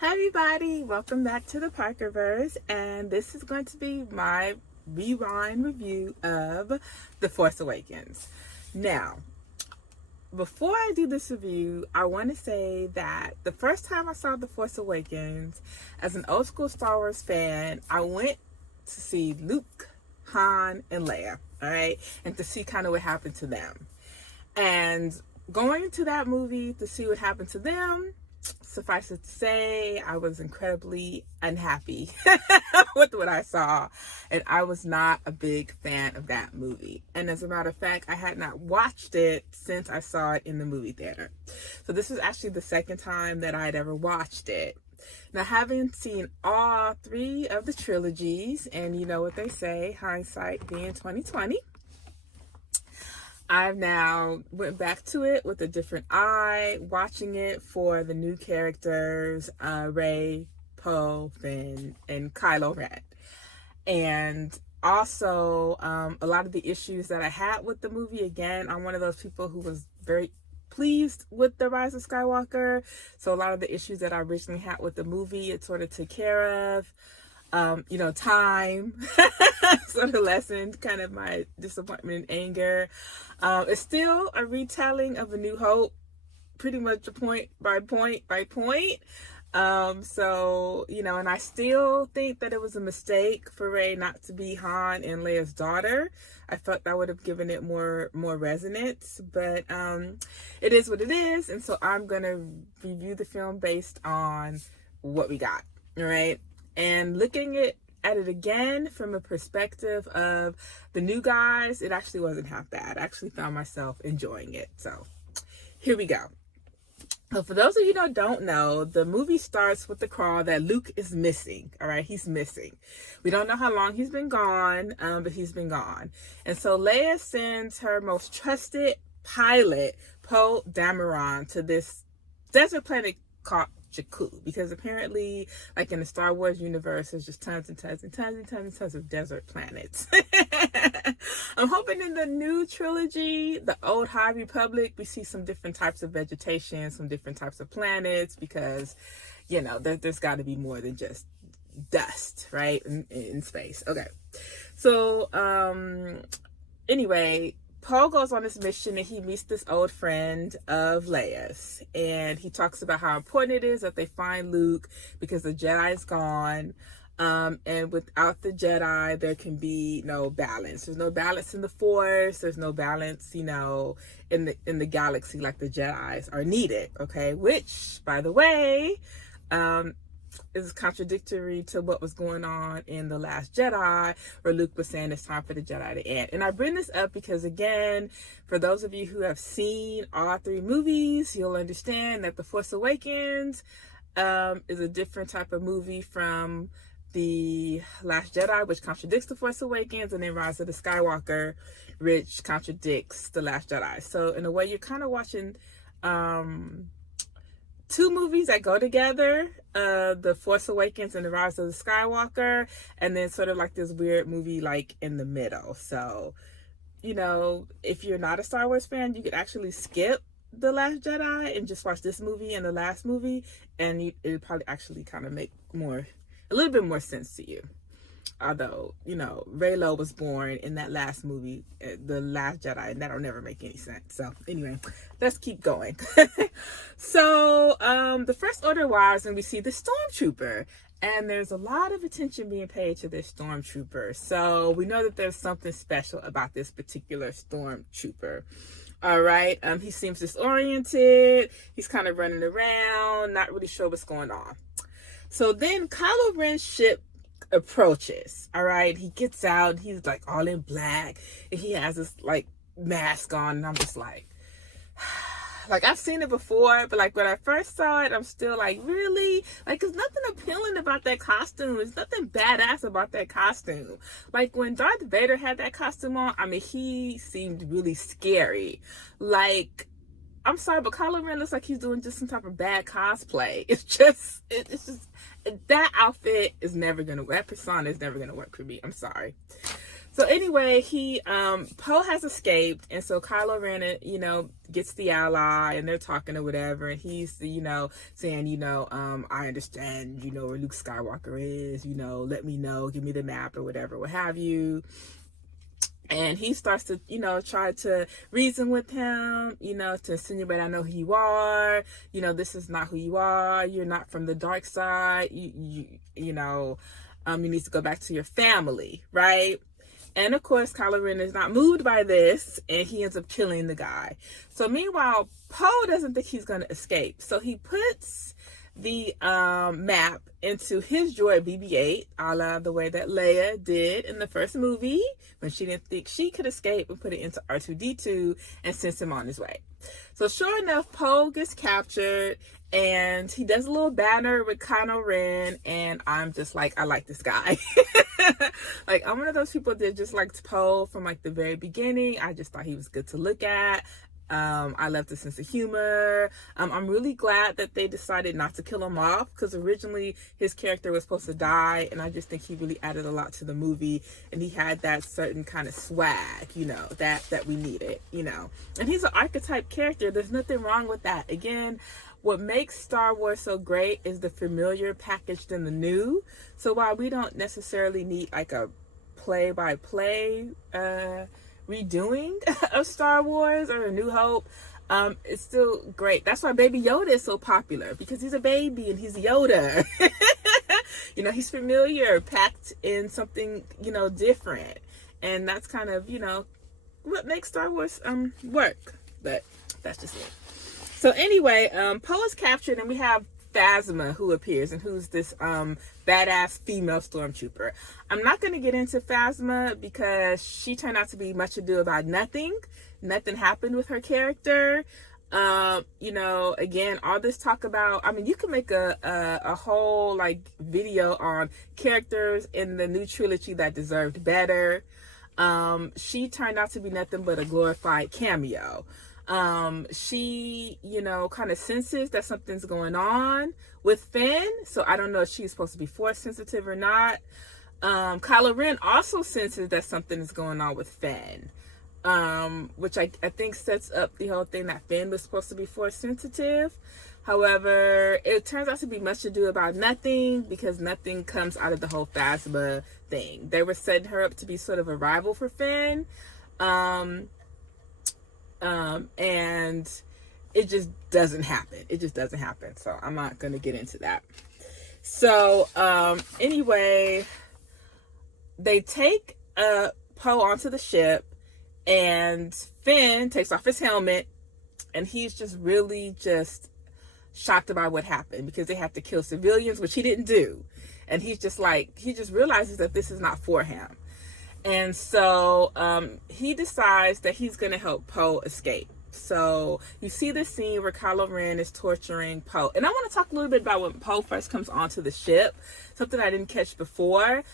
Hi everybody, welcome back to the Parkerverse, and this is going to be my rewind review of The Force Awakens. Now, before I do this review, I want to say that the first time I saw The Force Awakens, as an old school Star Wars fan, I went to see Luke, Han, and Leia, alright, and to see kind of what happened to them. And going into that movie to see what happened to them, suffice it to say, I was incredibly unhappy with what I saw, and I was not a big fan of that movie. And as a matter of fact, I had not watched it since I saw it in the movie theater. So this was actually the second time that I had ever watched it. Now, having seen all three of the trilogies, and you know what they say, hindsight being 2020, I've now went back to it with a different eye, watching it for the new characters, Rey, Poe, Finn, and Kylo Ren. And also, a lot of the issues that I had with the movie, again, I'm one of those people who was very pleased with The Rise of Skywalker. So a lot of the issues that I originally had with the movie, it sort of took care of. Time sort of lessened kind of my disappointment and anger. It's still a retelling of A New Hope, pretty much point by point. And I still think that it was a mistake for Rey not to be Han and Leia's daughter. I felt that would have given it more resonance, but it is what it is, and so I'm gonna review the film based on what we got, all right? And looking at it again from a perspective of the new guys, it actually wasn't half bad. I actually found myself enjoying it. So here we go. So for those of you that don't know, the movie starts with the crawl that Luke is missing. All right, he's missing. We don't know how long he's been gone, but he's been gone. And so Leia sends her most trusted pilot, Poe Dameron, to this desert planet called Jakku, because apparently, like in the Star Wars universe, there's just tons of desert planets. I'm hoping in the new trilogy, the old High Republic, we see some different types of vegetation, some different types of planets, because there's got to be more than just dust, right, in space. Okay, so anyway, Poe goes on this mission and he meets this old friend of Leia's, and he talks about how important it is that they find Luke because the Jedi is gone, and without the Jedi there can be no balance. There's no balance in the Force. There's no balance, in the galaxy, like the Jedis are needed. Okay, which, by the way, is contradictory to what was going on in The Last Jedi, where Luke was saying it's time for the Jedi to end. And I bring this up because, again, for those of you who have seen all three movies, you'll understand that The Force Awakens is a different type of movie from The Last Jedi, which contradicts The Force Awakens, and then Rise of the Skywalker, which contradicts The Last Jedi. So in a way, you're kind of watching two movies that go together, The Force Awakens and The Rise of the Skywalker, and then sort of like this weird movie like in the middle. So, if you're not a Star Wars fan, you could actually skip The Last Jedi and just watch this movie and the last movie, and it'd probably actually kind of make a little bit more sense to you. Although, Reylo was born in that last movie, The Last Jedi, and that'll never make any sense. So anyway, let's keep going. So the First Order arrives and we see the Stormtrooper, and there's a lot of attention being paid to this Stormtrooper. So we know that there's something special about this particular Stormtrooper. All right, he seems disoriented. He's kind of running around, not really sure what's going on. So then Kylo Ren's ship approaches. All right, he gets out, he's like all in black, and he has this like mask on, and I'm just like I've seen it before, but like when I first saw it, I'm still like, really? Like, there's nothing appealing about that costume. There's nothing badass about that costume. Like when Darth Vader had that costume on, I mean, he seemed really scary. Like, I'm sorry, but Kylo Ren looks like he's doing just some type of bad cosplay. It's just that outfit is never gonna, that persona is never gonna work for me. I'm sorry. So anyway, Poe has escaped, and so Kylo Ren, gets the ally, and they're talking or whatever, and he's, saying, I understand, where Luke Skywalker is, let me know, give me the map or whatever, what have you. And he starts to, try to reason with him, to insinuate, I know who you are, this is not who you are, you're not from the dark side, you need to go back to your family, right? And of course, Kylo Ren is not moved by this, and he ends up killing the guy. So meanwhile, Poe doesn't think he's going to escape. So he puts the map into his droid BB-8, a la the way that Leia did in the first movie, when she didn't think she could escape, and put it into R2-D2 and sends him on his way. So sure enough, Poe gets captured, and he does a little banner with Kylo Ren, and I'm just like, I like this guy. Like, I'm one of those people that just liked Poe from like the very beginning. I just thought he was good to look at. I love the sense of humor. I'm really glad that they decided not to kill him off, because originally his character was supposed to die, and I just think he really added a lot to the movie, and he had that certain kind of swag, that we needed, and he's an archetype character. There's nothing wrong with that. Again, what makes Star Wars so great is the familiar packaged in the new. So while we don't necessarily need like a play-by-play redoing of Star Wars or A New Hope, it's still great. That's why Baby Yoda is so popular, because he's a baby and he's Yoda. He's familiar, packed in something, different. And that's kind of, what makes Star Wars work. But that's just it. So anyway, Poe is captured, and we have Phasma who appears, and who's this badass female stormtrooper. I'm not going to get into Phasma because she turned out to be much ado about nothing. Nothing happened with her character. Again, all this talk about, you can make a whole like video on characters in the new trilogy that deserved better. She turned out to be nothing but a glorified cameo. She, kind of senses that something's going on with Finn. So I don't know if she's supposed to be force sensitive or not. Kylo Ren also senses that something is going on with Finn. Which I think sets up the whole thing that Finn was supposed to be force sensitive. However, it turns out to be much ado about nothing, because nothing comes out of the whole Phasma thing. They were setting her up to be sort of a rival for Finn. And it just doesn't happen. It just doesn't happen. So I'm not going to get into that. So, anyway, they take, Poe onto the ship, and Finn takes off his helmet, and he's just really just shocked about what happened, because they have to kill civilians, which he didn't do. And he's just like, he just realizes that this is not for him. And so he decides that he's going to help Poe escape. So you see this scene where Kylo Ren is torturing Poe. And I want to talk a little bit about when Poe first comes onto the ship, something I didn't catch before.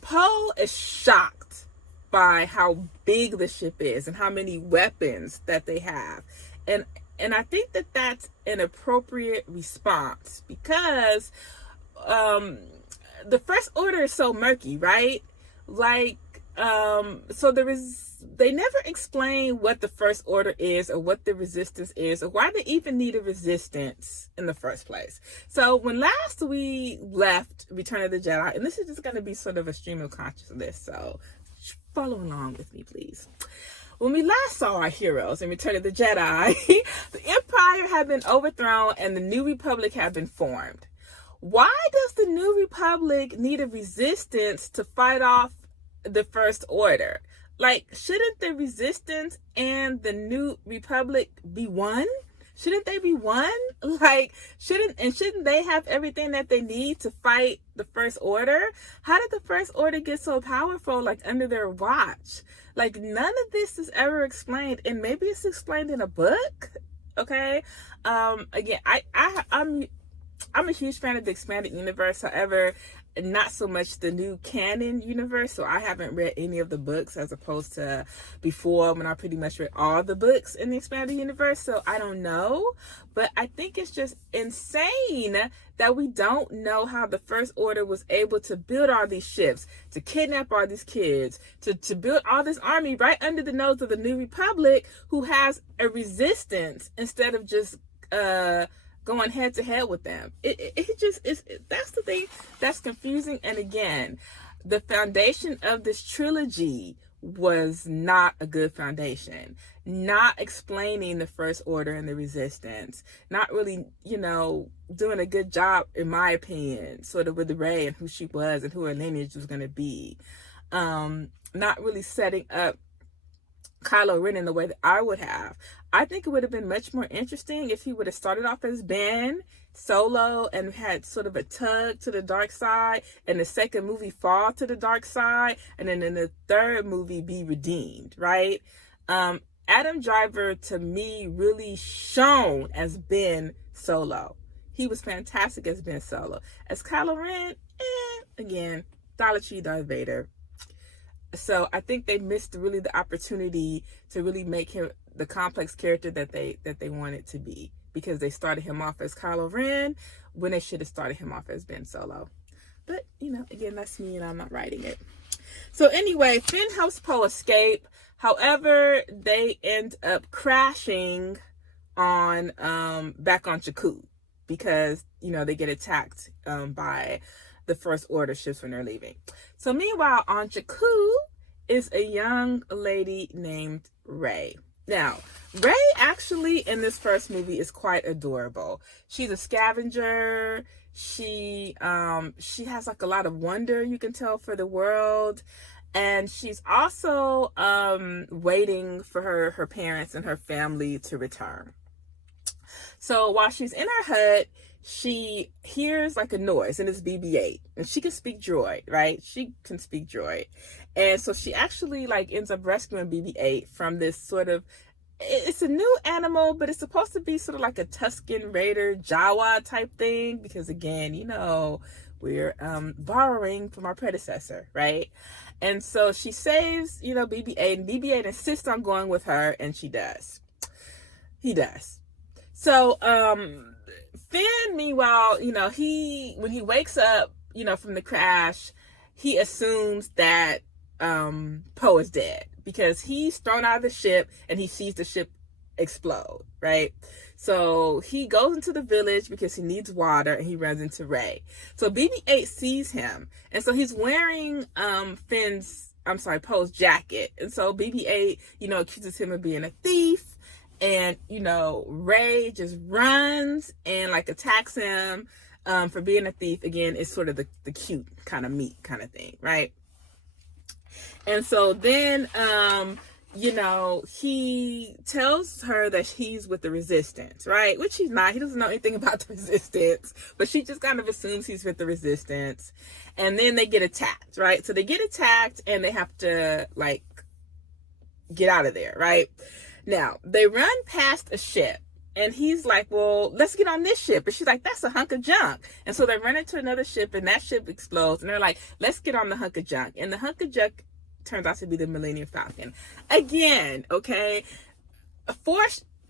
Poe is shocked by how big the ship is and how many weapons that they have. And I think that that's an appropriate response, because the First Order is so murky, right? Like, so they never explain what the First Order is, or what the Resistance is, or why they even need a Resistance in the first place. So when last we left Return of the Jedi, and this is just going to be sort of a stream of consciousness, so follow along with me, please. When we last saw our heroes in Return of the Jedi, the Empire had been overthrown and the New Republic had been formed. Why does the New Republic need a resistance to fight off the First Order? Like, shouldn't the Resistance and the New Republic be one? Shouldn't they be one? Like, shouldn't they have everything that they need to fight the First Order? How did the First Order get so powerful, like, under their watch? Like, none of this is ever explained, and maybe it's explained in a book. Okay. Again, I'm a huge fan of the expanded universe. However, not so much the new canon universe. So I haven't read any of the books, as opposed to before when I pretty much read all the books in the expanded universe. So I don't know, but I think it's just insane that we don't know how the First Order was able to build all these ships, to kidnap all these kids, to build all this army right under the nose of the New Republic, who has a resistance, instead of just going head to head with them. It just is. That's the thing that's confusing. And again, the foundation of this trilogy was not a good foundation. Not explaining the First Order and the Resistance. Not really, doing a good job, in my opinion, sort of with Rey and who she was and who her lineage was going to be. Not really setting up Kylo Ren in the way that I would have. I think it would have been much more interesting if he would have started off as Ben Solo and had sort of a tug to the dark side, and the second movie fall to the dark side, and then in the third movie be redeemed, right? Adam Driver, to me, really shone as Ben Solo. He was fantastic as Ben Solo. As Kylo Ren, again, Dollar Tree Darth Vader. So I think they missed really the opportunity to really make him the complex character that they wanted to be, because they started him off as Kylo Ren when they should have started him off as Ben Solo. But, again, that's me and I'm not writing it. So anyway, Finn helps Poe escape. However, they end up crashing on back on Jakku, because, they get attacked by the First Order ships when they're leaving. So meanwhile, on Jakku is a young lady named Rey. Now, Rey actually in this first movie is quite adorable. She's a scavenger. She has like a lot of wonder, you can tell, for the world. And she's also waiting for her parents and her family to return. So while she's in her hut, she hears like a noise, and it's BB-8, and she can speak droid, right? She can speak droid. And so she actually ends up rescuing BB-8 from this sort of, it's a new animal, but it's supposed to be sort of like a Tusken Raider Jawa type thing, because again, we're borrowing from our predecessor, right? And so she saves, BB-8, and BB-8 insists on going with her, and she does. He does. So, Finn, meanwhile, when he wakes up, from the crash, he assumes that Poe is dead, because he's thrown out of the ship and he sees the ship explode, right? So he goes into the village because he needs water, and he runs into Rey. So BB-8 sees him, and so he's wearing Poe's jacket. And so BB-8, accuses him of being a thief. And, Rey just runs and attacks him for being a thief. Again, it's sort of the cute kind of meat kind of thing, right? And so then, he tells her that he's with the Resistance, right? Which he's not. He doesn't know anything about the Resistance, but she just kind of assumes he's with the Resistance. And then they get attacked, right? So they get attacked and they have to get out of there, right? Now, they run past a ship, and he's like, well, let's get on this ship. And she's like, that's a hunk of junk. And so they run into another ship, and that ship explodes, and they're like, let's get on the hunk of junk. And the hunk of junk turns out to be the Millennium Falcon. Again, okay, a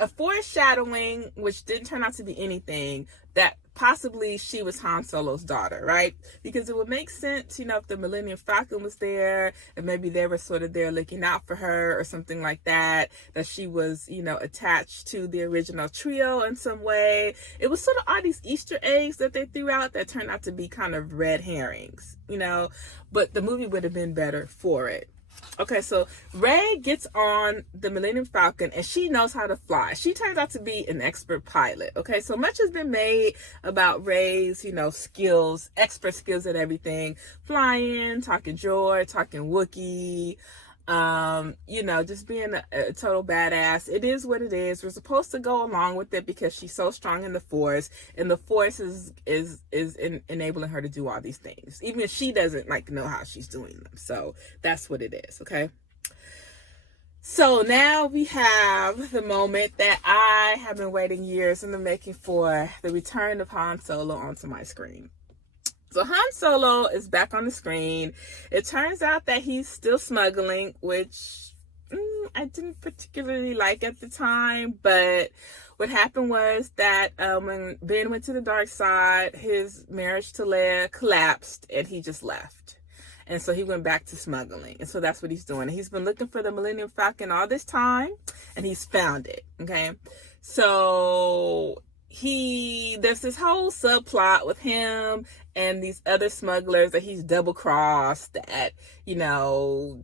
foreshadowing, which didn't turn out to be anything, that possibly she was Han Solo's daughter, right? Because it would make sense, if the Millennium Falcon was there, and maybe they were sort of there looking out for her or something like that, that she was, attached to the original trio in some way. It was sort of all these Easter eggs that they threw out that turned out to be kind of red herrings, but the movie would have been better for it. Okay, so Rey gets on the Millennium Falcon, and she knows how to fly. She turns out to be an expert pilot. Okay, so much has been made about Rey's, skills, expert skills at everything. Flying, talking droid, talking Wookiee, just being a total badass. It is what it is. We're supposed to go along with it because she's so strong in the Force, and the Force is enabling her to do all these things, even if she doesn't know how she's doing them. So that's what it is. Okay. So now we have the moment that I have been waiting years in the making for, the return of Han Solo onto my screen. So Han Solo is back on the screen. It turns out that he's still smuggling, which I didn't particularly like at the time. But what happened was that when Ben went to the dark side, his marriage to Leia collapsed and he just left. And so he went back to smuggling. And so that's what he's doing. He's been looking for the Millennium Falcon all this time and he's found it. Okay. So there's this whole subplot with him and these other smugglers that he's double crossed that, you know,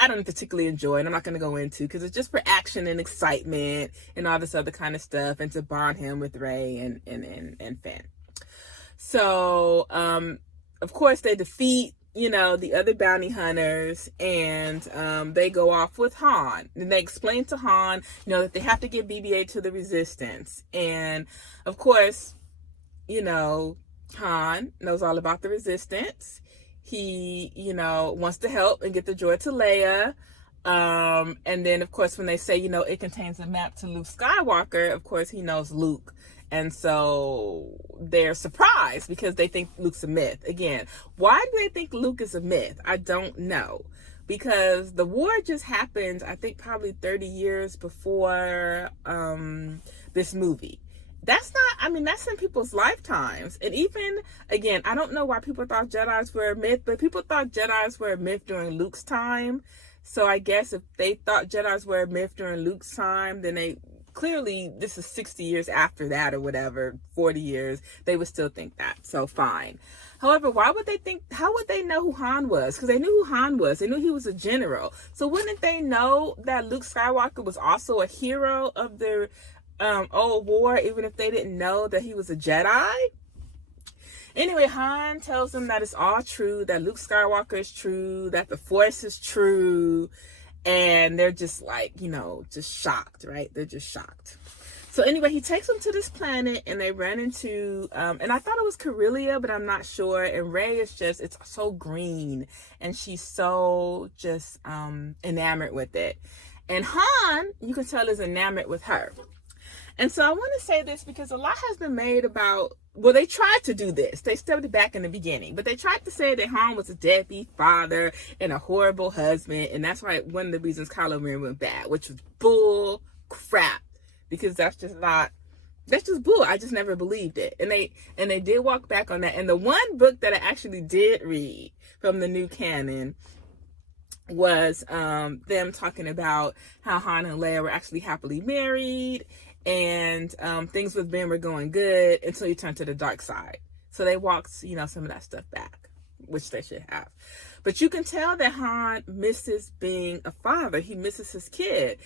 I don't particularly enjoy, and I'm not going to go into because it's just for action and excitement and all this other kind of stuff, and to bond him with Rey and Finn. So, of course, they defeat, you know, the other bounty hunters, and they go off with Han. And they explain to Han, you know, that they have to get BB-8 to the Resistance. And, of course, you know, Han knows all about the Resistance. He, you know, wants to help and get the droid to Leia. And then, of course, when they say, you know, it contains a map to Luke Skywalker, of course, he knows Luke. And so they're surprised because they think Luke's a myth. Again, why do they think Luke is a myth? I don't know. Because the war just happened, I think, probably 30 years before this movie. That's in people's lifetimes. And even, again, I don't know why people thought Jedis were a myth, but people thought Jedis were a myth during Luke's time. So I guess if they thought Jedis were a myth during Luke's time, then they clearly, this is 60 years after that or whatever, 40 years, they would still think that. So fine. However, how would they know who Han was? Because they knew who Han was. They knew he was a general. So wouldn't they know that Luke Skywalker was also a hero of the old war, even if they didn't know that he was a Jedi? Anyway, Han tells them that it's all true, that Luke Skywalker is true, that the Force is true, and they're just like, you know, just shocked, right? They're just shocked. So anyway, he takes them to this planet, and they run into, and I thought it was Corellia, but I'm not sure. And Rey is just, it's so green, and she's so just enamored with it. And Han, you can tell, is enamored with her. And so I want to say this because a lot has been made about, well, they tried to do this. They stepped it back in the beginning, but they tried to say that Han was a deadbeat father and a horrible husband. And that's why one of the reasons Kylo Ren went bad, which was bull crap, because that's just bull. I just never believed it. And they did walk back on that. And the one book that I actually did read from the new canon was them talking about how Han and Leia were actually happily married, and things with Ben were going good until he turned to the dark side. So they walked, you know, some of that stuff back, which they should have. But you can tell that Han misses being a father. He misses his kid.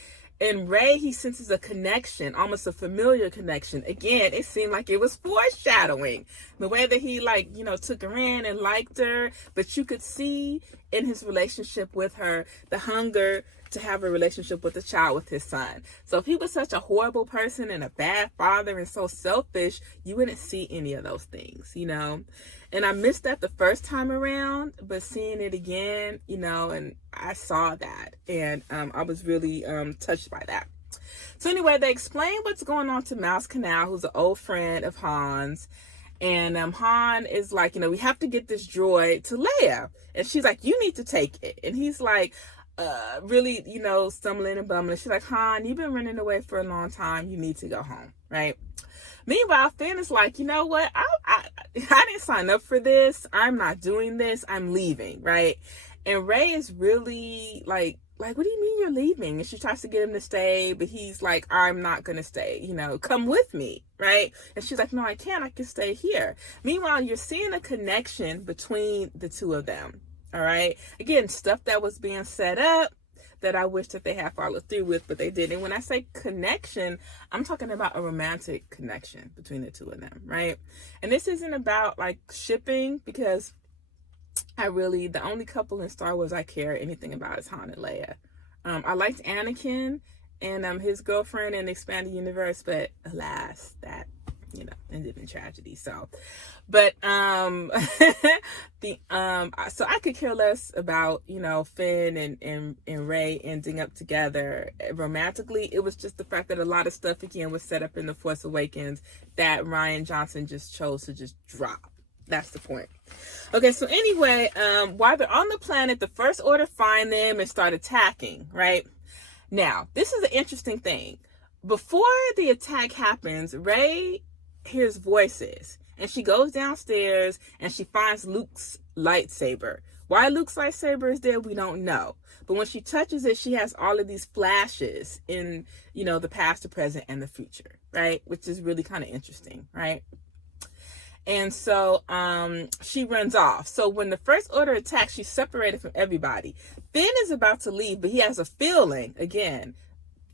And Rey, he senses a connection, almost a familiar connection. Again, it seemed like it was foreshadowing. The way that he, like, you know, took her in and liked her. But you could see in his relationship with her the hunger to have a relationship with a child, with his son. So if he was such a horrible person and a bad father and so selfish, you wouldn't see any of those things, you know. And I missed that the first time around, but seeing it again, you know, and I saw that, and I was really touched by that. So anyway, they explain what's going on to Mouse Canal, who's an old friend of Han's. And Han is like, you know, we have to get this droid to Leia. And she's like, you need to take it. And he's like, really, you know, stumbling and bumbling. She's like, Han, you've been running away for a long time. You need to go home, right? Meanwhile, Finn is like, you know what? I didn't sign up for this. I'm not doing this. I'm leaving, right? And Rey is really like, what do you mean you're leaving? And she tries to get him to stay, but he's like, I'm not going to stay, you know, come with me, right? And she's like, no, I can't. I can stay here. Meanwhile, you're seeing a connection between the two of them, all right? Again, stuff that was being set up that I wish that they had followed through with, but they didn't. And when I say connection, I'm talking about a romantic connection between the two of them, right? And this isn't about like shipping, because the only couple in Star Wars I care anything about is Han and Leia. I liked Anakin and his girlfriend in the Expanded Universe, but alas, that ended in tragedy. So, but so I could care less about Finn and Rey ending up together romantically. It was just the fact that a lot of stuff again was set up in The Force Awakens that Rian Johnson just chose to just drop. That's the point. Okay, so anyway, while they're on the planet, the First Order find them and start attacking, right? Now, this is an interesting thing. Before the attack happens, Rey hears voices, and she goes downstairs and she finds Luke's lightsaber. Why Luke's lightsaber is there, we don't know. But when she touches it, she has all of these flashes in, the past, the present, and the future, right? Which is really kind of interesting, right? And so she runs off. So when the First Order attacks, she's separated from everybody. Finn is about to leave, but he has a feeling, again,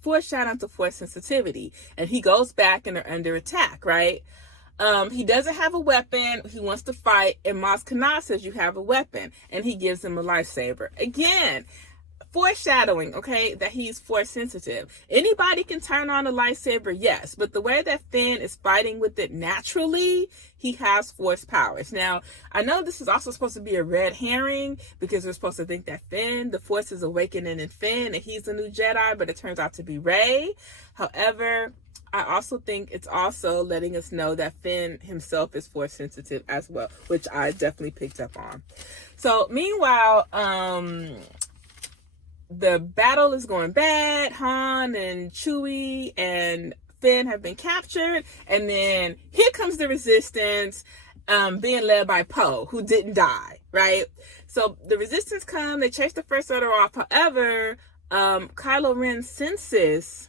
foreshadowing to Force sensitivity. And he goes back and they're under attack, right? He doesn't have a weapon. He wants to fight. And Maz Kanata says, you have a weapon. And he gives him a lightsaber. Again, foreshadowing, okay, that he's Force sensitive. Anybody can turn on a lightsaber, yes, but the way that Finn is fighting with it naturally, he has Force powers. Now, I know this is also supposed to be a red herring because we're supposed to think that Finn, the Force is awakening in Finn and he's the new Jedi, but it turns out to be Rey. However, I also think it's also letting us know that Finn himself is Force sensitive as well, which I definitely picked up on. So, meanwhile, the battle is going bad. Han and Chewie and Finn have been captured. And then here comes the Resistance, being led by Poe, who didn't die, right? So the Resistance come, they chase the First Order off. However, Kylo Ren senses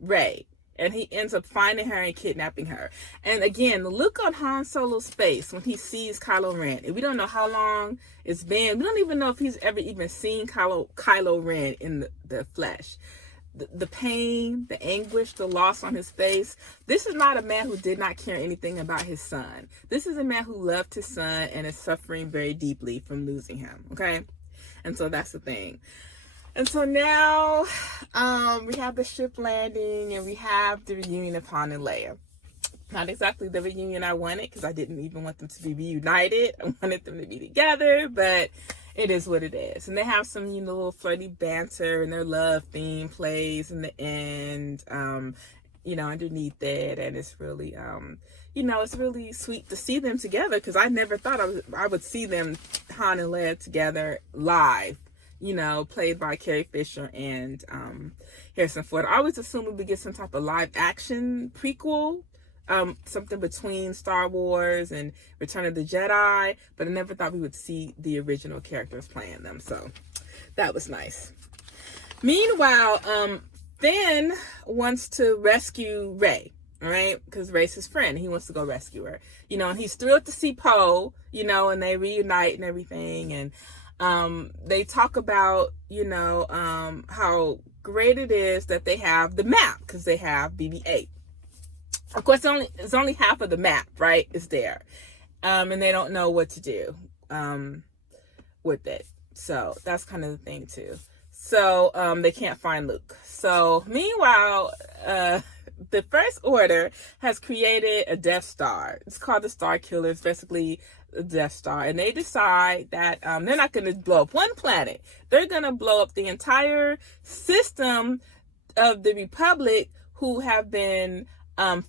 Rey, and he ends up finding her and kidnapping her. And again, the look on Han Solo's face when he sees Kylo Ren, and we don't know how long it's been. We don't even know if he's ever even seen Kylo Ren in the flesh. The pain, the anguish, the loss on his face. This is not a man who did not care anything about his son. This is a man who loved his son and is suffering very deeply from losing him, okay? And so that's the thing. And so now we have the ship landing and we have the reunion of Han and Leia. Not exactly the reunion I wanted because I didn't even want them to be reunited. I wanted them to be together, but it is what it is. And they have some, little flirty banter and their love theme plays in the end, underneath it. And it's really, it's really sweet to see them together because I never thought I would see them, Han and Leia, together live. Played by Carrie Fisher and Harrison Ford. I always assumed we would get some type of live action prequel, something between Star Wars and Return of the Jedi, but I never thought we would see the original characters playing them. So that was nice. Meanwhile, Finn wants to rescue Rey, all right? Because Rey's his friend. He wants to go rescue her. And he's thrilled to see Poe, and they reunite and everything. And they talk about, how great it is that they have the map because they have BB-8. Of course, it's only half of the map, right? Is there. And they don't know what to do with it. So that's kind of the thing too. So they can't find Luke. So meanwhile, the First Order has created a Death Star. It's called the Star Killer. It's basically the Death Star. And they decide that they're not going to blow up one planet. They're going to blow up the entire system of the Republic who have been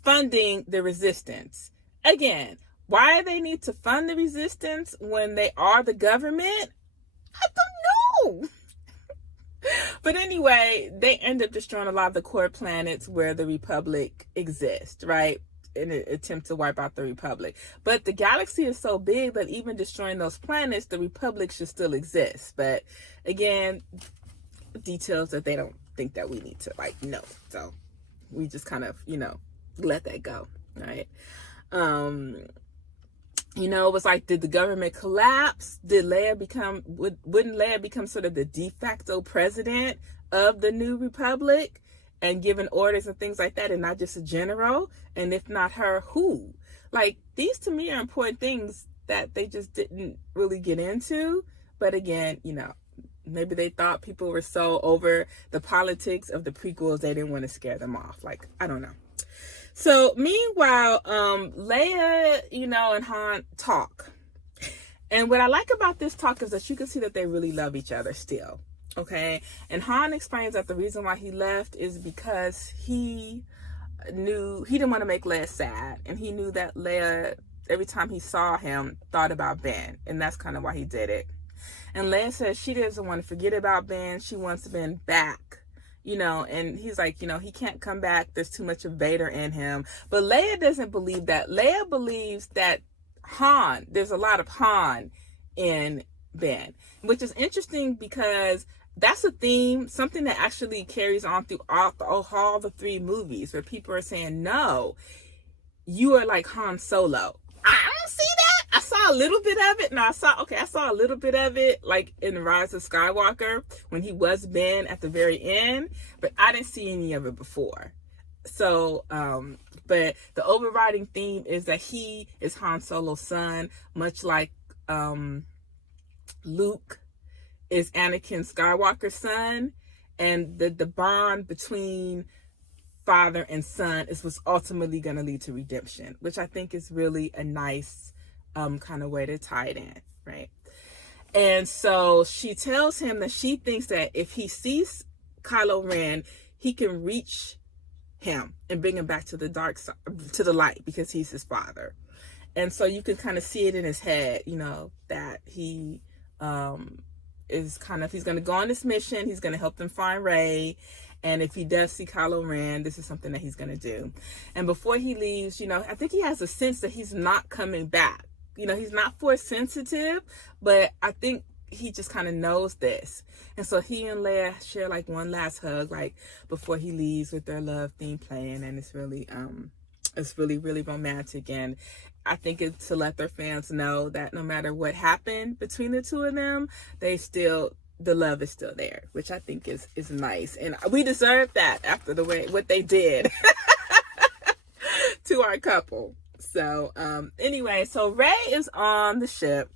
funding the Resistance. Again, why they need to fund the Resistance when they are the government? I don't know. But anyway, they end up destroying a lot of the core planets where the Republic exists, right? In an attempt to wipe out the Republic. But the galaxy is so big that even destroying those planets, the Republic should still exist. But again, details that they don't think that we need to know. So we just kind of, let that go, right? It was like, did the government collapse? Wouldn't Leia become sort of the de facto president of the new Republic and giving orders and things like that and not just a general? And if not her, who? These to me are important things that they just didn't really get into. But again, maybe they thought people were so over the politics of the prequels, they didn't want to scare them off. I don't know. So meanwhile, Leia, and Han talk. And what I like about this talk is that you can see that they really love each other still. Okay. And Han explains that the reason why he left is because he knew he didn't want to make Leia sad. And he knew that Leia, every time he saw him, thought about Ben. And that's kind of why he did it. And Leia says she doesn't want to forget about Ben. She wants Ben back. And he's like, he can't come back. There's too much of Vader in him. But Leia doesn't believe that. Leia believes that there's a lot of Han in Ben, which is interesting because that's a theme, something that actually carries on throughout all the 3 movies, where people are saying, no, you are like Han Solo. I don't see that. I saw a little bit of it. I saw a little bit of it, like in Rise of Skywalker, when he was Ben at the very end, but I didn't see any of it before. So, but the overriding theme is that he is Han Solo's son, much like Luke is Anakin Skywalker's son, and the bond between father and son is what's ultimately going to lead to redemption, which I think is really a nice kind of way to tie it in, right? And so she tells him that she thinks that if he sees Kylo Ren, he can reach him and bring him back to the dark side, to the light, because he's his father. And so you can kind of see it in his head, that he is he's going to go on this mission. He's going to help them find Rey. And if he does see Kylo Ren, this is something that he's going to do. And before he leaves, I think he has a sense that he's not coming back. He's not force sensitive, but I think he just kind of knows this. And so he and Leia share like one last hug, like before he leaves, with their love theme playing. And it's really, really romantic. And I think it's to let their fans know that no matter what happened between the two of them, the love is still there, which I think is nice. And we deserve that after what they did to our couple. So, anyway, so Rey is on the ship.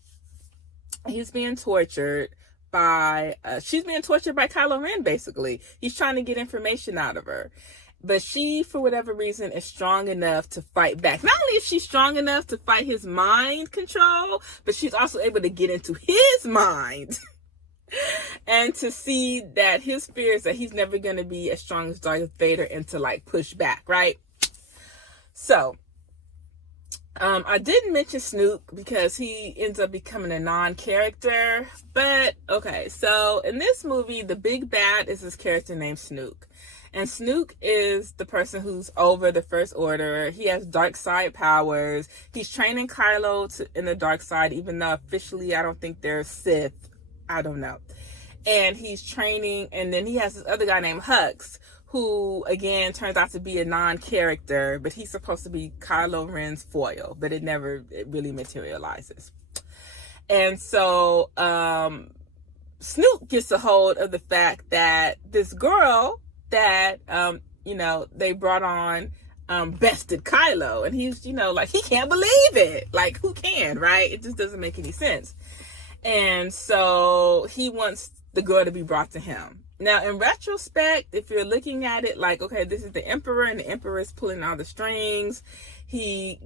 He's being tortured she's being tortured by Kylo Ren, basically. He's trying to get information out of her. But she, for whatever reason, is strong enough to fight back. Not only is she strong enough to fight his mind control, but she's also able to get into his mind and to see that his fears that he's never going to be as strong as Darth Vader, and to like push back, right? So, I didn't mention Snoke because he ends up becoming a non-character. But, okay, so in this movie, the big bad is this character named Snoke. And Snoke is the person who's over the First Order. He has dark side powers. He's training Kylo in the dark side, even though officially I don't think they're Sith. I don't know. And he's training, and then he has this other guy named Hux, who, again, turns out to be a non-character, but he's supposed to be Kylo Ren's foil, but it really materializes. And so, Snoke gets a hold of the fact that this girl that, they brought on, bested Kylo, and he's, like, he can't believe it. Like, who can, right? It just doesn't make any sense. And so he wants the girl to be brought to him. Now, in retrospect, if you're looking at it like, okay, this is the Emperor, and the Emperor is pulling all the strings, he,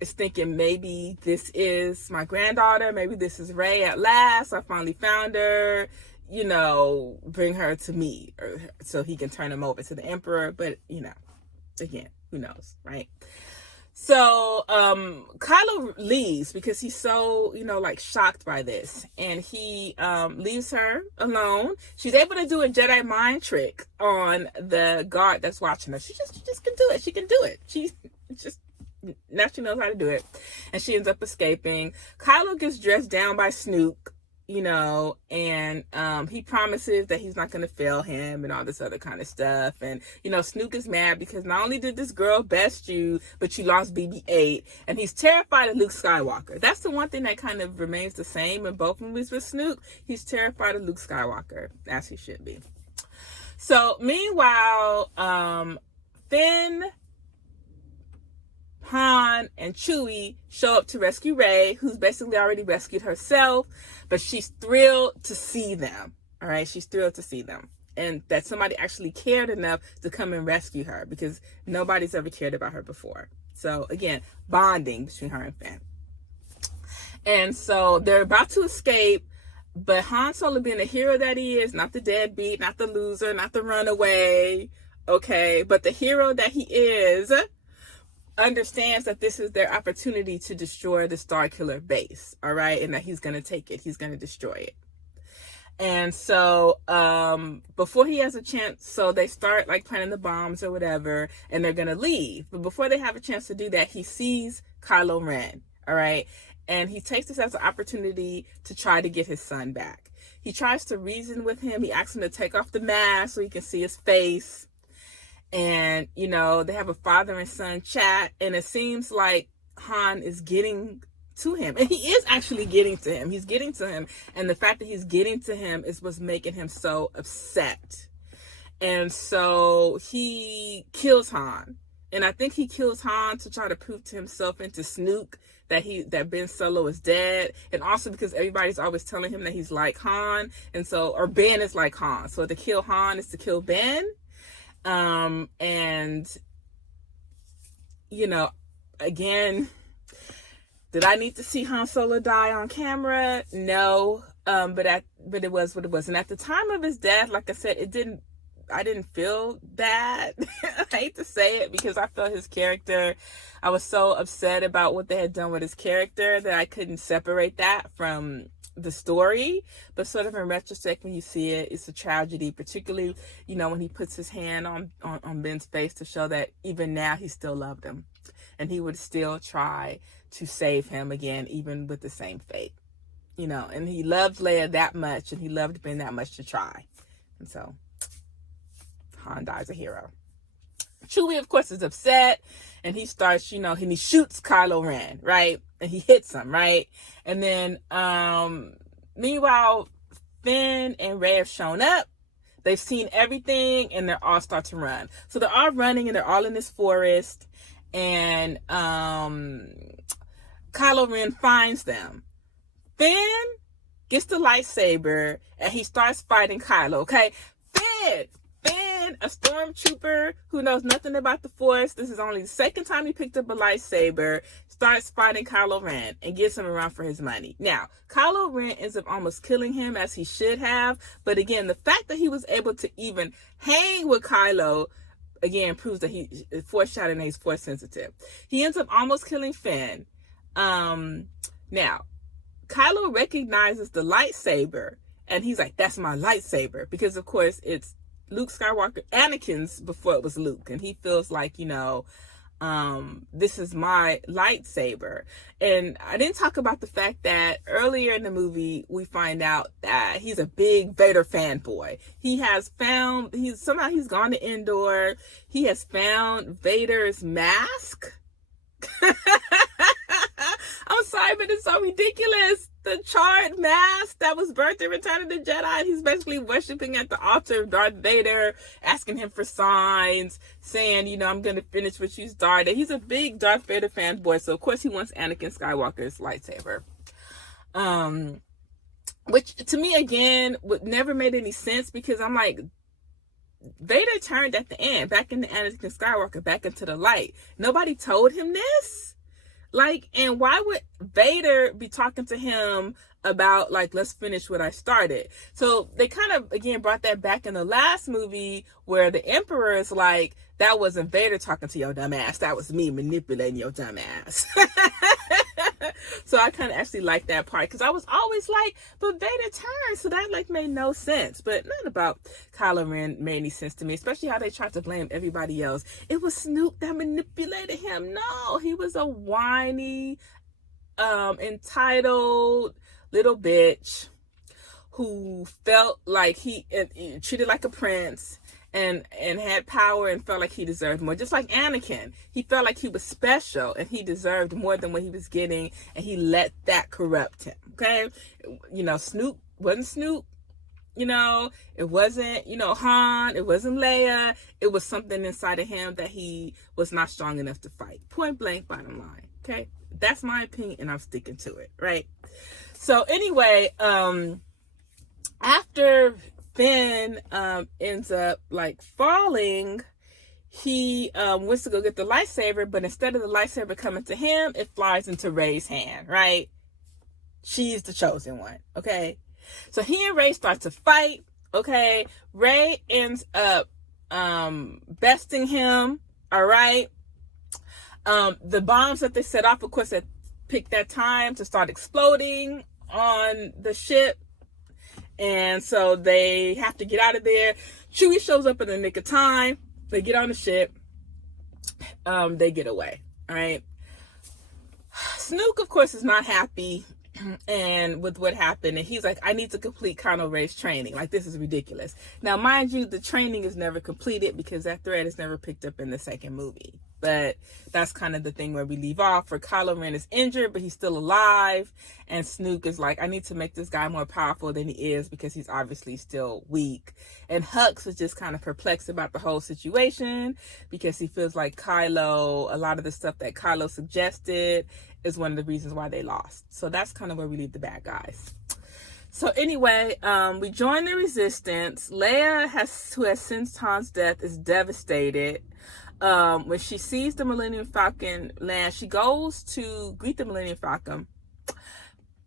is thinking, maybe this is my granddaughter, maybe this is Rey at last, I finally found her, bring her to me, so he can turn him over to the Emperor. But, again, who knows, right? So, Kylo leaves because he's so, shocked by this. And he leaves her alone. She's able to do a Jedi mind trick on the guard that's watching her. She just can do it. She can do it. Now she knows how to do it. And she ends up escaping. Kylo gets dressed down by Snoke, and he promises that he's not going to fail him and all this other kind of stuff. And, Snoke is mad because not only did this girl best you, but you lost BB-8, and he's terrified of Luke Skywalker. That's the one thing that kind of remains the same in both movies with Snoke. He's terrified of Luke Skywalker, as he should be. So, meanwhile, Finn, Han, and Chewie show up to rescue Rey, who's basically already rescued herself, but she's thrilled to see them. All right, she's thrilled to see them. and that somebody actually cared enough to come and rescue her, because nobody's ever cared about her before. So again, bonding between her and Finn. And so they're about to escape, but Han Solo, being the hero that he is, not the deadbeat, not the loser, not the runaway, okay, but the hero that he is, understands that this is their opportunity to destroy the Starkiller base, all right, and that he's going to take it. He's going to destroy it. And so before he has a chance, so they start like planting the bombs or whatever, and they're going to leave. But before they have a chance to do that, he sees Kylo Ren, all right? And he takes this as an opportunity to try to get his son back. He tries to reason with him. He asks him to take off the mask so he can see his face. And, you know, they have a father and son chat, and it seems like Han is getting to him. And he is actually getting to him. He's getting to him. And the fact that he's getting to him is what's making him so upset. And so he kills Han. And I think he kills Han to try to prove to himself and to Snoke that Ben Solo is dead. And also because everybody's always telling him that he's like Han. And so, or Ben is like Han. So to kill Han is to kill Ben. And, you know, again, did I need to see Han Solo die on camera? No. But it was what it was. And at the time of his death, like I said, I didn't feel bad. I hate to say it, because I felt his character, I was so upset about what they had done with his character that I couldn't separate that from the story. But sort of in retrospect, when you see it, it's a tragedy, particularly, you know, when he puts his hand on Ben's face to show that even now he still loved him, and he would still try to save him again, even with the same fate, you know. And he loved Leia that much, and he loved Ben that much to try. And so Han dies a hero. Chewie, of course, is upset, and he starts, you know, and he shoots Kylo Ren, right? And he hits him, right? And then, meanwhile, Finn and Rey have shown up. They've seen everything, and they're all start to run. So they're all running, and they're all in this forest, and Kylo Ren finds them. Finn gets the lightsaber, and he starts fighting Kylo, okay? Finn, a stormtrooper who knows nothing about the Force, this is only the second time he picked up a lightsaber, starts fighting Kylo Ren and gets him around for his money. Now, Kylo Ren ends up almost killing him, as he should have, but again, the fact that he was able to even hang with Kylo, again, proves that he foreshadowing that he's Force sensitive. He ends up almost killing Finn. Now, Kylo recognizes the lightsaber, and he's like, that's my lightsaber, because of course it's Luke Skywalker, Anakin's before it was Luke, and he feels like, you know, this is my lightsaber. And I didn't talk about the fact that earlier in the movie we find out that he's a big Vader fanboy. He's gone to Endor, he has found Vader's mask. I'm sorry, but it's so ridiculous. The charred mask that was birthed in Return of the Jedi. He's basically worshiping at the altar of Darth Vader, asking him for signs, saying, you know, I'm going to finish what you started. He's a big Darth Vader fanboy, so of course he wants Anakin Skywalker's lightsaber. Which to me, again, would never made any sense, because I'm like, Vader turned at the end, back into Anakin Skywalker, back into the light. Nobody told him this. Like, and why would Vader be talking to him about, like, let's finish what I started? So they kind of, again, brought that back in the last movie, where the Emperor is like, that wasn't Vader talking to your dumb ass. That was me manipulating your dumb ass. So I kind of actually like that part, because I was always like, but Vader turned, so that like made no sense. But nothing about Kylo Ren made any sense to me, especially how they tried to blame everybody else. It was Snoke that manipulated him. No, he was a whiny, entitled little bitch who felt like he treated like a prince, and had power, and felt like he deserved more. Just like Anakin, he felt like he was special and he deserved more than what he was getting, and he let that corrupt him. Okay, you know, Snoop wasn't Snoop. You know, it wasn't, you know, Han. It wasn't Leia. It was something inside of him that he was not strong enough to fight. Point blank, bottom line. Okay, that's my opinion, and I'm sticking to it. Right. So anyway, after Finn ends up like falling, he wants to go get the lightsaber, but instead of the lightsaber coming to him, it flies into Rey's hand, right? She's the chosen one, okay? So he and Rey start to fight, okay? Rey ends up besting him, all right? The bombs that they set off, of course, that picked that time to start exploding on the ship. And so they have to get out of there. Chewie shows up in the nick of time. They get on the ship. They get away, all right? Snoke, of course, is not happy and with what happened, and he's like, I need to complete Colonel Rey's training. Like, this is ridiculous. Now, mind you, the training is never completed because that thread is never picked up in the second movie. But that's kind of the thing where we leave off, where Kylo Ren is injured, but he's still alive, and Snoke is like, I need to make this guy more powerful than he is because he's obviously still weak. And Hux is just kind of perplexed about the whole situation because he feels like Kylo, a lot of the stuff that Kylo suggested is one of the reasons why they lost. So that's kind of where we leave the bad guys. So anyway, we join the Resistance. Leia, who has sensed Han's death, is devastated. When she sees the Millennium Falcon land, she goes to greet the Millennium Falcon.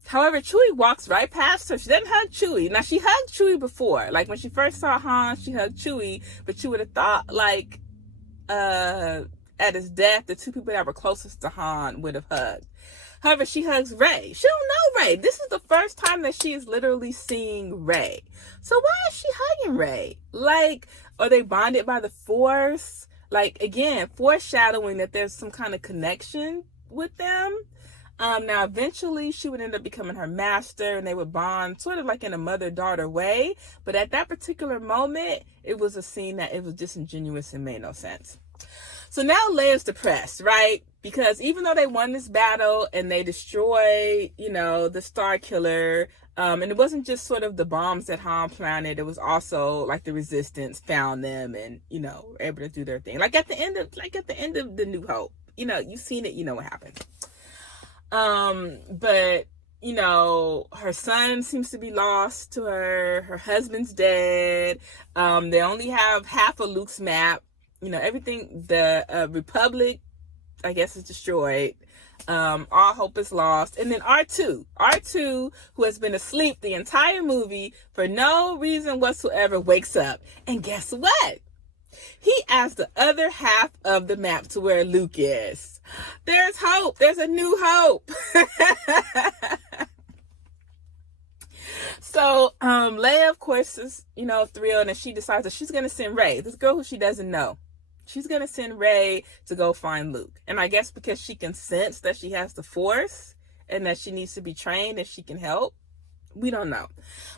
However, Chewie walks right past her. She doesn't hug Chewie. Now, she hugged Chewie before. Like, when she first saw Han, she hugged Chewie, but you would have thought, like, at his death, the two people that were closest to Han would have hugged. However, she hugs Rey. She don't know Rey. This is the first time that she is literally seeing Rey. So why is she hugging Rey? Like, are they bonded by the Force? Like, again, foreshadowing that there's some kind of connection with them. Now, eventually, she would end up becoming her master, and they would bond sort of like in a mother-daughter way. But at that particular moment, it was a scene that it was disingenuous and made no sense. So now Leia's depressed, right? Because even though they won this battle and they destroy, the Star Killer, and it wasn't just sort of the bombs that Han planted, it was also like the Resistance found them and, were able to do their thing. Like at the end of The New Hope, you've seen it, you know what happens. But her son seems to be lost to her. Her husband's dead. They only have half of Luke's map. Everything, the Republic, I guess, is destroyed. All hope is lost. And then R2, who has been asleep the entire movie for no reason whatsoever, wakes up. And guess what? He adds the other half of the map to where Luke is. There's hope. There's a new hope. So, Leia, of course, is, thrilled, and she decides that she's going to send Rey, this girl who she doesn't know. She's going to send Rey to go find Luke. And I guess because she can sense that she has the Force and that she needs to be trained and she can help. We don't know.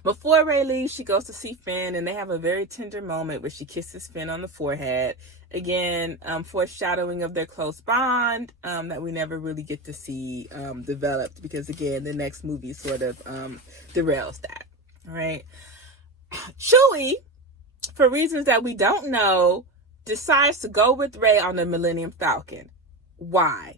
Before Rey leaves, she goes to see Finn, and they have a very tender moment where she kisses Finn on the forehead. Again, foreshadowing of their close bond that we never really get to see developed because, again, the next movie sort of derails that. All right. Chewie, for reasons that we don't know, decides to go with Rey on the Millennium Falcon. Why?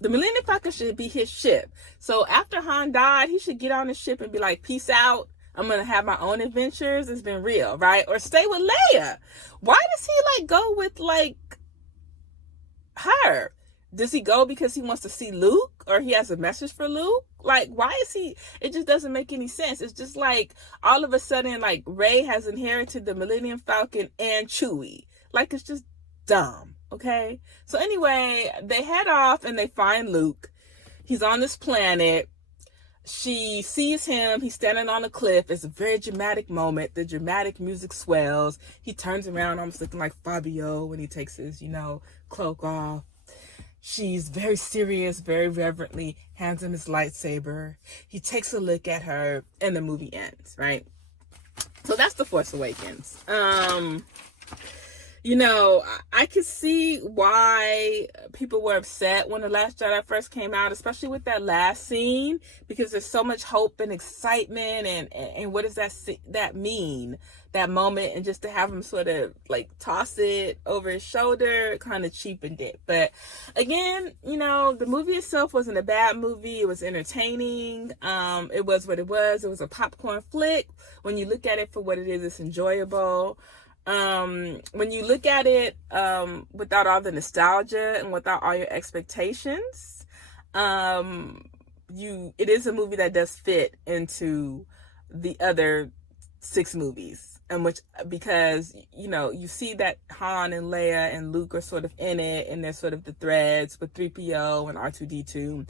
The Millennium Falcon should be his ship. So after Han died, he should get on the ship and be like, peace out. I'm going to have my own adventures. It's been real, right? Or stay with Leia. Why does he go with her? Does he go because he wants to see Luke or he has a message for Luke? Why is he? It just doesn't make any sense. It's just all of a sudden, Rey has inherited the Millennium Falcon and Chewie. It's just dumb. Okay. So anyway, they head off and they find Luke. He's on this planet. She sees him. He's standing on a cliff. It's a very dramatic moment. The dramatic music swells. He turns around, almost looking like Fabio when he takes his, cloak off. She's very serious, very reverently hands him his lightsaber. He takes a look at her and the movie ends, right? So that's The Force Awakens. I could see why people were upset when The Last Jedi first came out, especially with that last scene, because there's so much hope and excitement, and what does that mean? That moment, and just to have him sort of like toss it over his shoulder kind of cheapened it. But again, the movie itself wasn't a bad movie. It was entertaining. It was what it was. It was a popcorn flick. When you look at it for what it is, it's enjoyable. When you look at it without all the nostalgia and without all your expectations, it is a movie that does fit into the other 6 movies. And because you see that Han and Leia and Luke are sort of in it, and they're sort of the threads with 3PO and R2D2.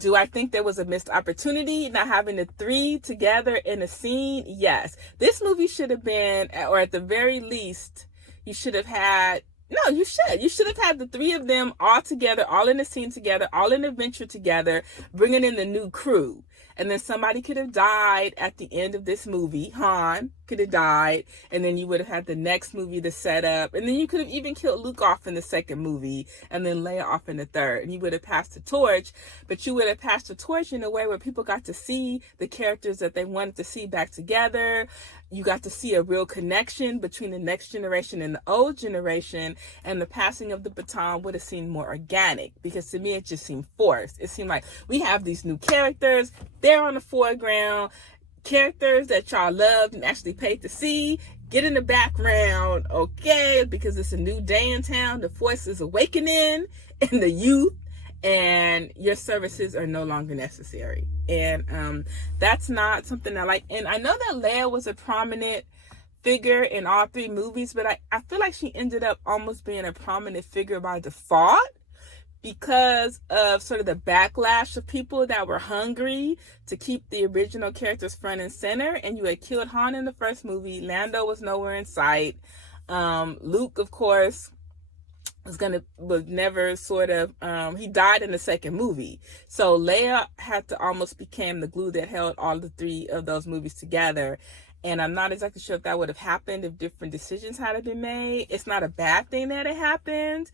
Do I think there was a missed opportunity not having the 3 together in a scene? Yes. This movie should have been, or at the very least, you should have had you should have had the 3 of them all together, all in the scene together, all in the adventure together, bringing in the new crew. And then somebody could have died at the end of this movie. Han could have died. And then you would have had the next movie to set up. And then you could have even killed Luke off in the second movie. And then Leia off in the third. And you would have passed the torch. But you would have passed the torch in a way where people got to see the characters that they wanted to see back together. You got to see a real connection between the next generation and the old generation. And the passing of the baton would have seemed more organic. Because to me, it just seemed forced. It seemed like we have these new characters. They're on the foreground. Characters that y'all loved and actually paid to see. Get in the background, okay? Because it's a new day in town. The Force is awakening in the youth. And your services are no longer necessary. And that's not something I like. And I know that Leia was a prominent figure in all 3 movies, but I feel like she ended up almost being a prominent figure by default, because of sort of the backlash of people that were hungry to keep the original characters front and center. And you had killed Han in the first movie. Lando was nowhere in sight. Luke, of course, was never sort of, he died in the second movie. So Leia had to almost become the glue that held all the 3 of those movies together. And I'm not exactly sure if that would have happened if different decisions had been made. It's not a bad thing that it happened.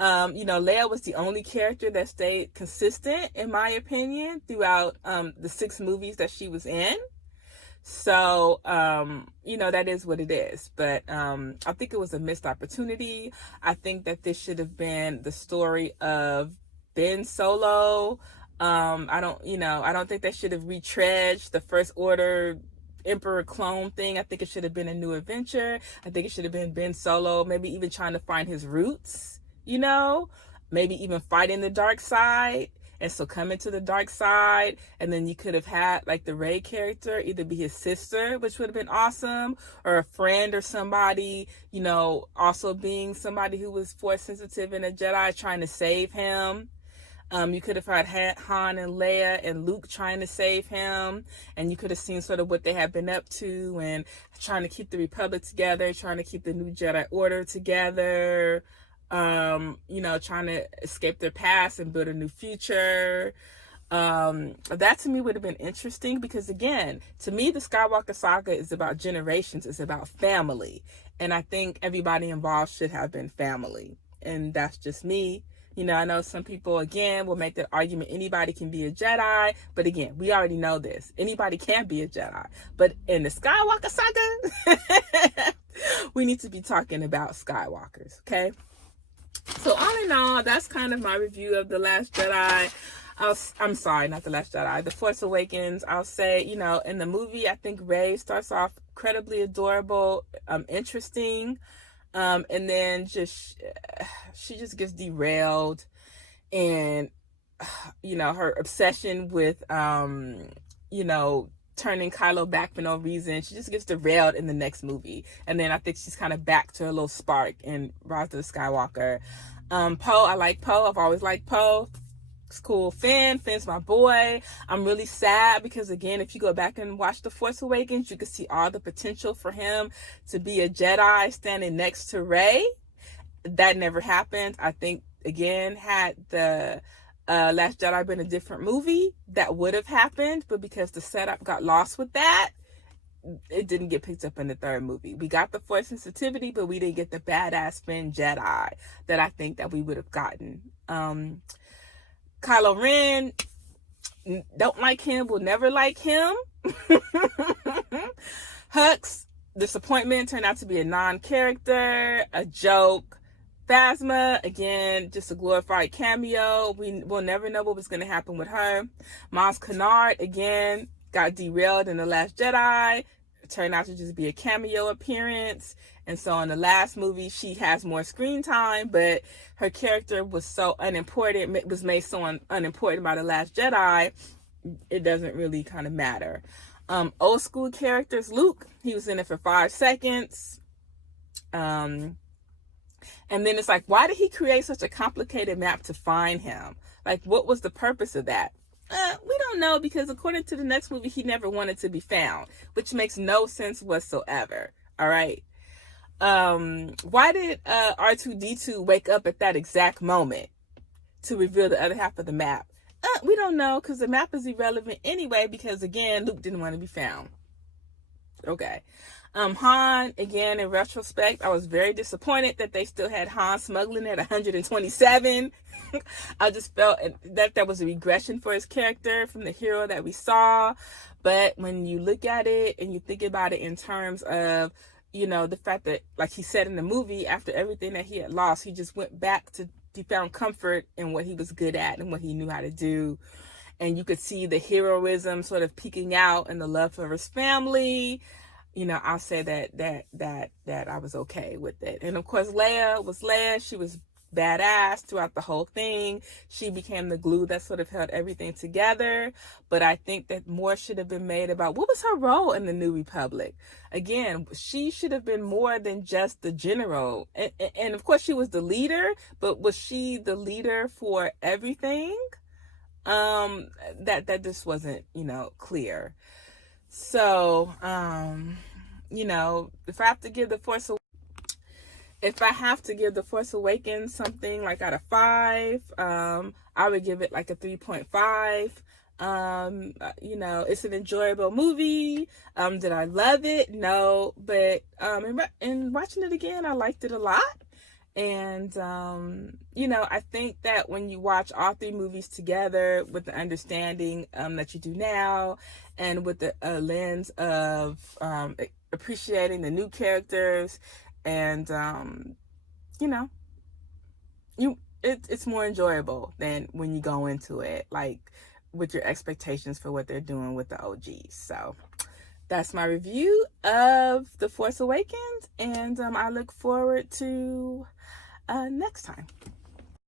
Leia was the only character that stayed consistent, in my opinion, throughout the 6 movies that she was in. So, that is what it is. But I think it was a missed opportunity. I think that this should have been the story of Ben Solo. I don't think they should have retreaded the First Order Emperor clone thing. I think it should have been a new adventure. I think it should have been Ben Solo, maybe even trying to find his roots, maybe even fighting the dark side. And so coming to the dark side, and then you could have had like the Rey character either be his sister, which would have been awesome, or a friend or somebody, also being somebody who was Force sensitive and a Jedi trying to save him. You could have had Han and Leia and Luke trying to save him, and you could have seen sort of what they had been up to and trying to keep the Republic together, trying to keep the new Jedi Order together. Trying to escape their past and build a new future. That to me would have been interesting, because again, to me, the Skywalker saga is about generations. It's about family. And I think everybody involved should have been family. And that's just me. I know some people, again, will make that argument. Anybody can be a Jedi. But again, we already know this. Anybody can be a Jedi. But in the Skywalker saga, we need to be talking about Skywalkers, okay? So all in all, that's kind of my review of The Last Jedi. I'm sorry, not The Last Jedi, The Force Awakens. I'll say, in the movie, I think Rey starts off incredibly adorable, interesting. And then she just gets derailed. And, her obsession with, turning Kylo back for no reason. She just gets derailed in the next movie. And then I think she's kind of back to a little spark in Rise of the Skywalker. Poe, I like Poe. I've always liked Poe. It's cool. Finn's my boy. I'm really sad because, again, if you go back and watch The Force Awakens, you can see all the potential for him to be a Jedi standing next to Rey. That never happened. I think, again, had the Last Jedi been a different movie, that would have happened, but because the setup got lost with that, it didn't get picked up in the third movie. We got the Force sensitivity, but we didn't get the badass Finn Jedi that I think that we would have gotten. Kylo Ren, don't like him, will never like him. Hux, disappointment, turned out to be a non-character, a joke. Phasma, again, just a glorified cameo. We'll never know what was going to happen with her. Maz Kanata, again, got derailed in The Last Jedi. It turned out to just be a cameo appearance. And so in the last movie, she has more screen time, but her character was so unimportant, was made so unimportant by The Last Jedi, it doesn't really kind of matter. Old school characters, Luke, he was in it for 5 seconds. And then it's like, why did he create such a complicated map to find him? Like, what was the purpose of that? We don't know, because according to the next movie, he never wanted to be found, which makes no sense whatsoever. All right. Why did R2-D2 wake up at that exact moment to reveal the other half of the map? We don't know, because the map is irrelevant anyway, because again, Luke didn't want to be found. Okay. Han, again, in retrospect, I was very disappointed that they still had Han smuggling at 127. I just felt that was a regression for his character from the hero that we saw. But when you look at it and you think about it in terms of, you know, the fact that, like he said in the movie, after everything that he had lost, he just went back to, he found comfort in what he was good at and what he knew how to do. And you could see the heroism sort of peeking out and the love for his family. You know, I'll say that I was okay with it. And of course, Leia was Leia. She was badass throughout the whole thing. She became the glue that sort of held everything together. But I think that more should have been made about what was her role in the New Republic. Again, she should have been more than just the general. And of course, she was the leader, but was she the leader for everything? That just wasn't, you know, clear. So, you know, if I have to give The Force Awakens something like out of 5, I would give it like a 3.5. You know, it's an enjoyable movie. Did I love it? No, but in watching it again, I liked it a lot. And, you know, I think that when you watch all 3 movies together with the understanding that you do now, and with the lens of appreciating the new characters, and, you know, it's more enjoyable than when you go into it, like, with your expectations for what they're doing with the OGs. So that's my review of The Force Awakens, and I look forward to next time.